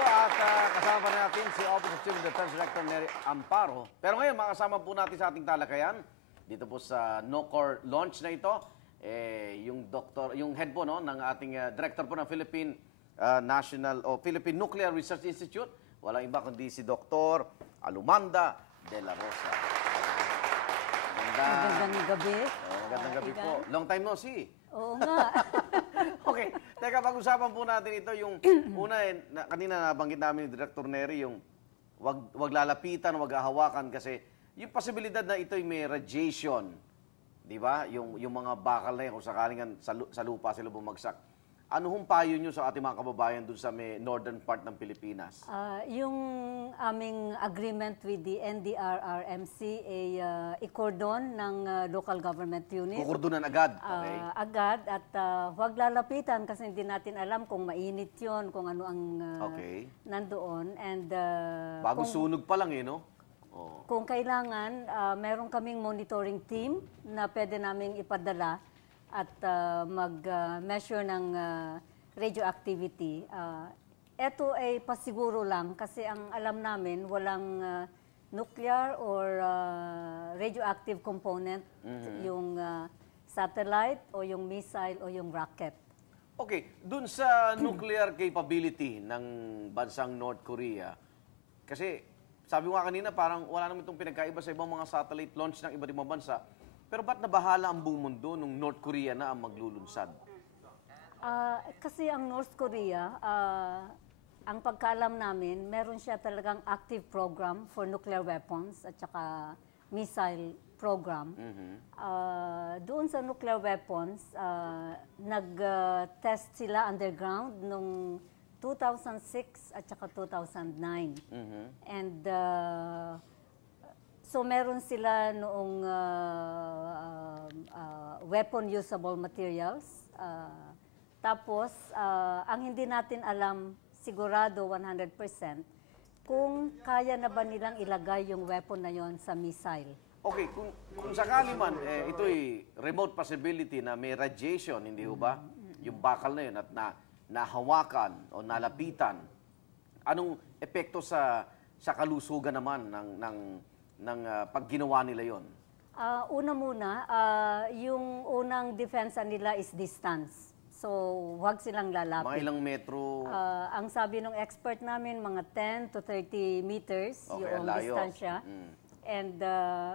Glabio at kasama pa natin si Office of Civil Defense Director Nery Amparo. Pero ngayon, makasama po natin sa ating talakayan, dito po sa NOCOR launch na ito, yung head po ng ating director po ng Philippine Philippine Nuclear Research Institute, walang iba kundi si Dr. Alumanda de la Rosa. Magandang gabi. Magandang gabi po. Long time no see. Oo nga. Okay, teka, pag-usapan po natin ito yung una, kanina nabanggit namin ni Director Nery, yung wag lalapitan, wag hahawakan kasi yung posibilidad na ito'y may radiation, di ba? Yung mga bakal na yan, kung sakaling sa lupa sila bumagsak. Ano hong payo nyo sa ating mga kababayan dun sa may northern part ng Pilipinas? Yung aming agreement with the NDRRMC ay i-cordon ng local government unit. Kukordonan agad? Okay. Agad at huwag lalapitan kasi hindi natin alam kung mainit yon, kung ano ang nandoon. And, bagong sunog pa lang no? Oh. Kung kailangan, meron kaming monitoring team na pwede naming ipadala at mag-measure ng radioactivity. Ito ay pasiguro lang kasi ang alam namin walang nuclear or radioactive component yung satellite o yung missile o yung rocket. Okay, dun sa nuclear capability ng bansang North Korea, kasi sabi mo nga kanina parang wala naman itong pinagkaiba sa ibang mga satellite launch ng iba't ibang bansa. Pero ba't nabahala ang buong mundo nung North Korea na ang maglulunsad? Kasi ang North Korea, ang pagkaalam namin, meron siya talagang active program for nuclear weapons at saka missile program. Doon sa nuclear weapons, nag-test sila underground nung 2006 at saka 2009. And so meron sila noong weapon usable materials. Tapos, ang hindi natin alam sigurado 100% kung kaya na ba nilang ilagay yung weapon na yon sa missile. Okay, kung sakali man, ito'y remote possibility na may radiation, hindi ho ba? Yung bakal na yun at nahawakan o nalapitan. Anong epekto sa kalusugan naman ng pag ginawa nila yon? Una muna, yung unang defensa nila is distance. So, huwag silang lalapit. Mga ilang metro? Ang sabi ng expert namin, mga 10 to 30 meters yung distansya. And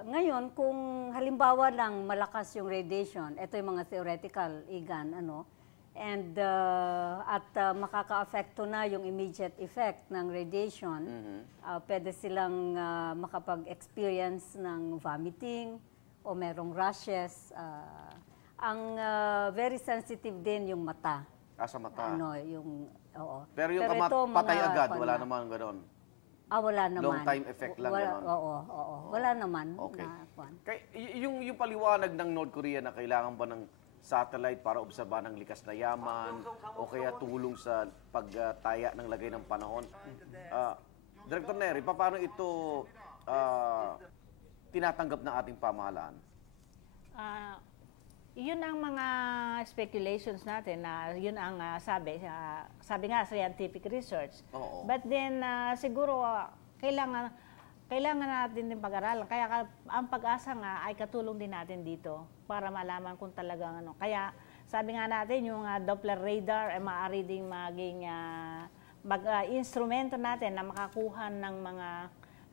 ngayon, kung halimbawa lang malakas yung radiation, ito yung mga theoretical, Igan, and at makaka-affecto na yung immediate effect ng radiation, pwede silang makapag-experience ng vomiting o merong rashes. Ang very sensitive din yung mata. Sa mata? Oo. Pero yung patay agad, wala naman gano'n? Wala naman. Long time effect lang gano'n? Oo. Wala naman. Okay. Yung paliwanag ng North Korea na kailangan ba ng satellite para obserbahan ng likas na yaman o kaya tulong sa pagtaya ng lagay ng panahon. Director Nery, paano ito tinatanggap ng ating pamahalaan? Yun ang mga speculations natin na yun ang sabi nga scientific research. Oo. But then siguro kailangan natin din pag-aralan. Kaya ang pag-asa nga ay katulong din natin dito para malaman kung talagang Kaya sabi nga natin yung Doppler radar ay maaari ding maging instrumento natin na makakuha ng mga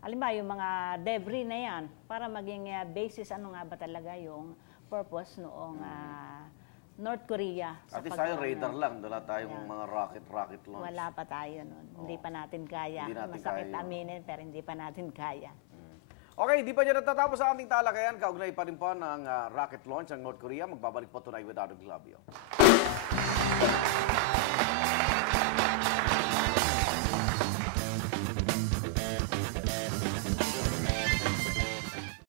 halimbawa yung mga debris na yan para maging basis ano nga ba talaga yung purpose noong North Korea. At least tayo radar lang, wala tayong mga rocket launch. Wala pa tayo nun. Hindi pa natin kaya. Masakit aminin, pero hindi pa natin kaya. Okay, di pa dyan natatapos sa ating talakayan. Kaugnay pa rin po ng rocket launch ng North Korea. Magbabalik po tonight with Dr. Glabio.